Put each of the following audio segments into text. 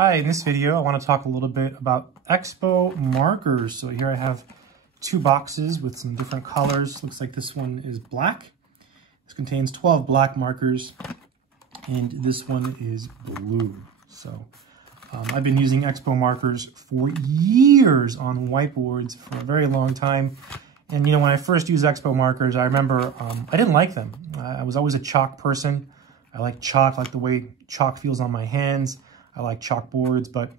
Hi, in this video I want to talk a little bit about EXPO markers. So here I have two boxes with some different colors. Looks like this one is black. This contains 12 black markers and this one is blue. So I've been using EXPO markers for years on whiteboards for a very long time. And you know, when I first used EXPO markers, I remember I didn't like them. I was always a chalk person. I like chalk, like the way chalk feels on my hands. I like chalkboards, but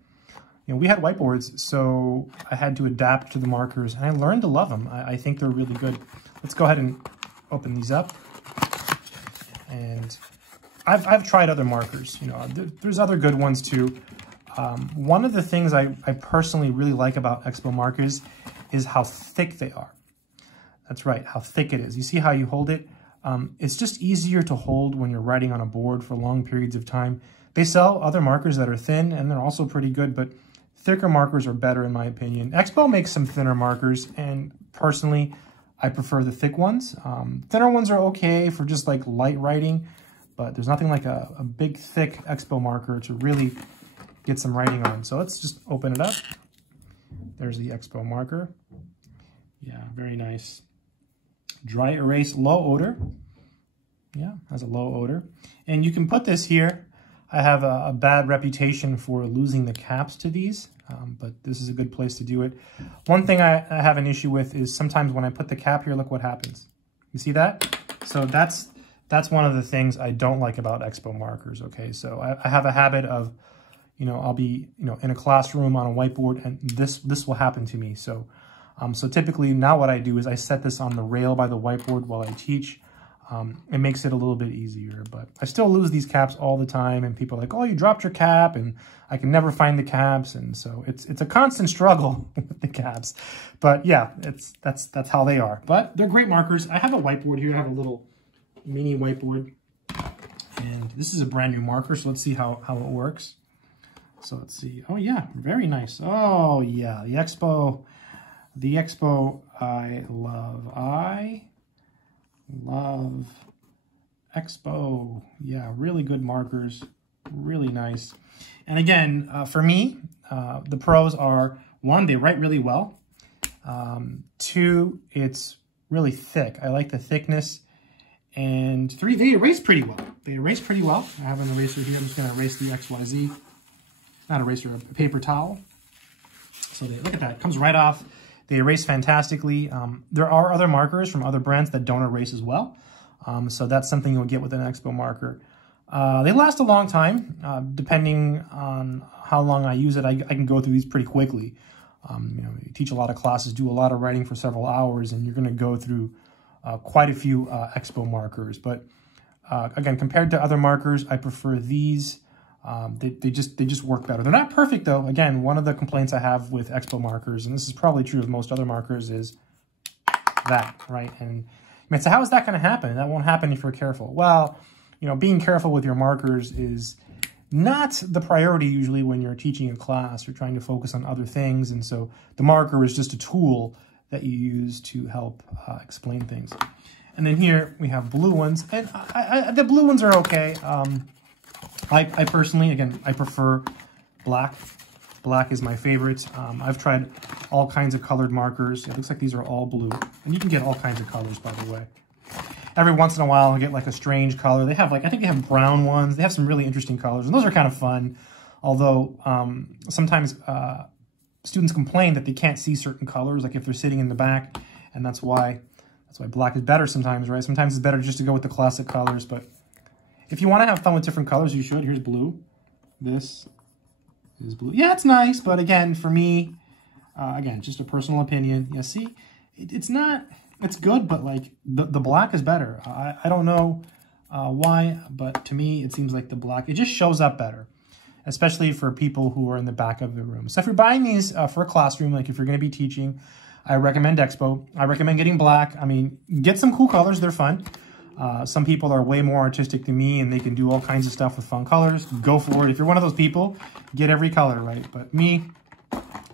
you know, we had whiteboards, so I had to adapt to the markers, and I learned to love them. I think they're really good. Let's go ahead and open these up. And I've tried other markers. You know, there's other good ones too. One of the things I personally really like about EXPO markers is how thick they are. That's right, how thick it is. You see how you hold it? It's just easier to hold when you're writing on a board for long periods of time. They sell other markers that are thin, and they're also pretty good, but thicker markers are better in my opinion. EXPO makes some thinner markers, and personally, I prefer the thick ones. Thinner ones are okay for just like light writing, but there's nothing like a big, thick EXPO marker to really get some writing on. So let's just open it up. There's the EXPO marker. Yeah, very nice. Dry erase, low odor. Yeah, has a low odor. And you can put this here. I have a bad reputation for losing the caps to these, but this is a good place to do it. One thing I have an issue with is sometimes when I put the cap here, look what happens. You see that? So that's one of the things I don't like about EXPO markers, okay? So I have a habit of, you know, I'll be, you know, in a classroom on a whiteboard and this will happen to me. So, so typically now what I do is I set this on the rail by the whiteboard while I teach. It makes it a little bit easier, but I still lose these caps all the time, and people are like, oh, you dropped your cap, and I can never find the caps, and so it's a constant struggle with the caps. But yeah, that's how they are. But they're great markers. I have a whiteboard here. I have a little mini whiteboard, and this is a brand new marker, so let's see how it works. So let's see. Oh yeah, very nice. Oh yeah, the EXPO I love EXPO. Yeah, really good markers, really nice. And again, for me, the pros are, one, they write really well. Two, it's really thick. I like the thickness. And three, they erase pretty well. They erase pretty well. I have an eraser here. I'm just going to erase the XYZ. Not eraser, a paper towel. So look at that. It comes right off. They erase fantastically. There are other markers from other brands that don't erase as well. So that's something you'll get with an EXPO marker. They last a long time. Depending on how long I use it, I can go through these pretty quickly. You know, you teach a lot of classes, do a lot of writing for several hours, and you're going to go through quite a few EXPO markers. But again, compared to other markers, I prefer these. They just work better. They're not perfect though. Again, one of the complaints I have with EXPO markers, and this is probably true of most other markers, is that, right? And I mean, so how is that going to happen? That won't happen if you're careful. Well, you know, being careful with your markers is not the priority usually when you're teaching a class. You're trying to focus on other things, and so the marker is just a tool that you use to help explain things. And then here we have blue ones, and the blue ones are okay. I personally, again, I prefer black. Black is my favorite. I've tried all kinds of colored markers. It looks like these are all blue. And you can get all kinds of colors, by the way. Every once in a while, I'll get like a strange color. They have like, I think they have brown ones. They have some really interesting colors, and those are kind of fun. Although sometimes students complain that they can't see certain colors, like if they're sitting in the back, and that's why black is better sometimes, right? Sometimes it's better just to go with the classic colors, but if you want to have fun with different colors, you should. Here's blue. This is blue. Yeah, it's nice, but again, for me, again, just a personal opinion. Yeah, see, it's not, it's good, but like the black is better. I don't know why, but to me, it seems like the black, it just shows up better, especially for people who are in the back of the room. So if you're buying these for a classroom, like if you're going to be teaching, I recommend EXPO. I recommend getting black. I mean, get some cool colors. They're fun. Some people are way more artistic than me, and they can do all kinds of stuff with fun colors. Go for it. If you're one of those people, get every color, right? But me,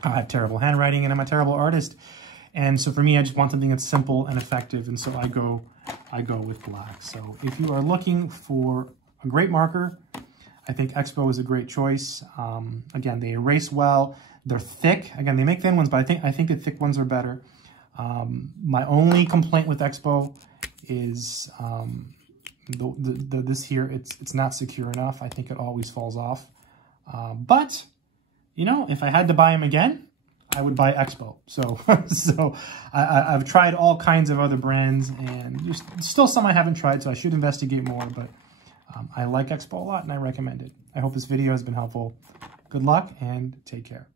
I have terrible handwriting, and I'm a terrible artist. And so for me, I just want something that's simple and effective, and so I go with black. So if you are looking for a great marker, I think EXPO is a great choice. Again, they erase well. They're thick. Again, they make thin ones, but I think the thick ones are better. My only complaint with EXPO is this here. It's not secure enough. I think it always falls off. But you know, if I had to buy them again, I would buy EXPO. So, I've tried all kinds of other brands, and there's still some I haven't tried, so I should investigate more. But I like EXPO a lot, and I recommend it. I hope this video has been helpful. Good luck, and take care.